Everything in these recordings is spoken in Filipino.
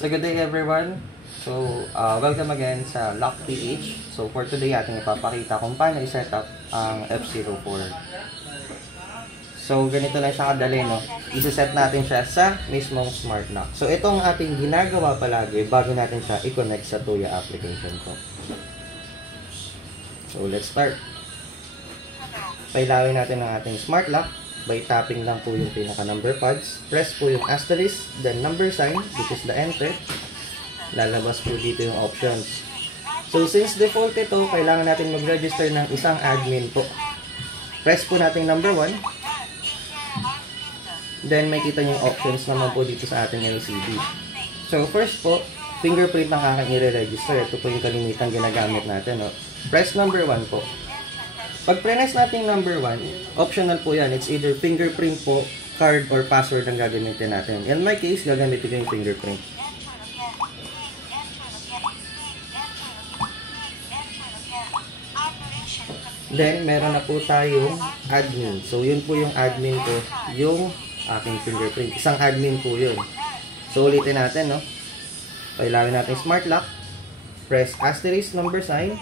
So good day everyone. So welcome again sa Lock PH. So for today ating ipapakita kung paano i-set up ang F04. So ganito lang siya kadali, no? I-set natin siya sa mismong smart lock. So itong ating ginagawa palagi bago natin siya i-connect sa Tuya application ko. So let's start. Pailawin natin ang ating smart lock. By tapping lang po yung pinaka-number pads. Press po yung asterisk, then number sign, which is the enter. Lalabas po dito yung options. So, since default ito, kailangan natin mag-register ng isang admin po. Press po natin number 1. Then, may kita yung options naman po dito sa ating LCD. So, first po, fingerprint ang aking i-register. Ito po yung kalimitan ginagamit natin. No? Press number 1 po. Pag press natin number 1, optional po yan. It's either fingerprint po, card, or password ang gagamitin natin. In my case, gagamitin ko yung fingerprint. Then, meron na po tayong admin. So, yun po yung admin ko, yung aking fingerprint. Isang admin po yun. So, ulitin natin, no? Pailawin natin smart lock. Press asterisk number sign.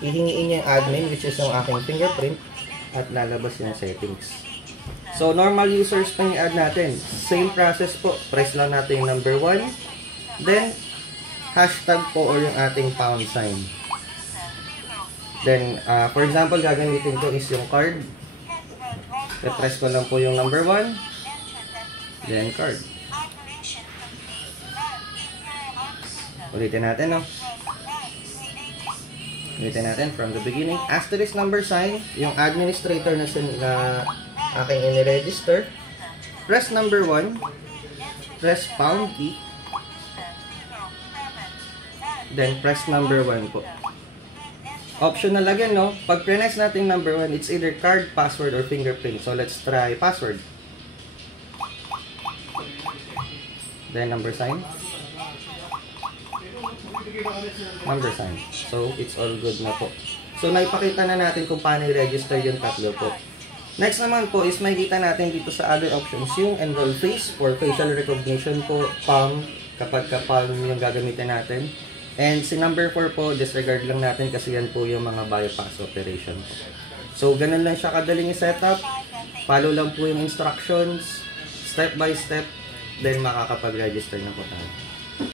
Ihingiin niya yung admin, which is yung aking fingerprint, at lalabas yung settings. So, normal users pa yung add natin. Same process po. Press lang natin yung number 1. Then, hashtag po or yung ating pound sign. Then, for example, gagamitin ko is yung card. I-press ko lang po yung number 1. Then, card. Ulitin natin, no? Ulitin natin from the beginning. Asterisk number sign, yung administrator na aking in-register. Press number 1. Press pound key. Then press number 1 po. Optional again, no? Pag press natin number 1, it's either card, password, or fingerprint. So let's try password. Then number sign. Number sign. So, it's all good na po. So, naipakita na natin kung paano i-register yung tatlo po. Next naman po is makikita natin dito sa other options yung enroll face for facial recognition po, palm, kapag palm yung gagamitin natin. And si number 4 po, disregard lang natin kasi yan po yung mga bypass operation po. So, ganun lang siya kadaling i-setup. Follow lang po yung instructions, step by step, then makakapag-register na po tayo.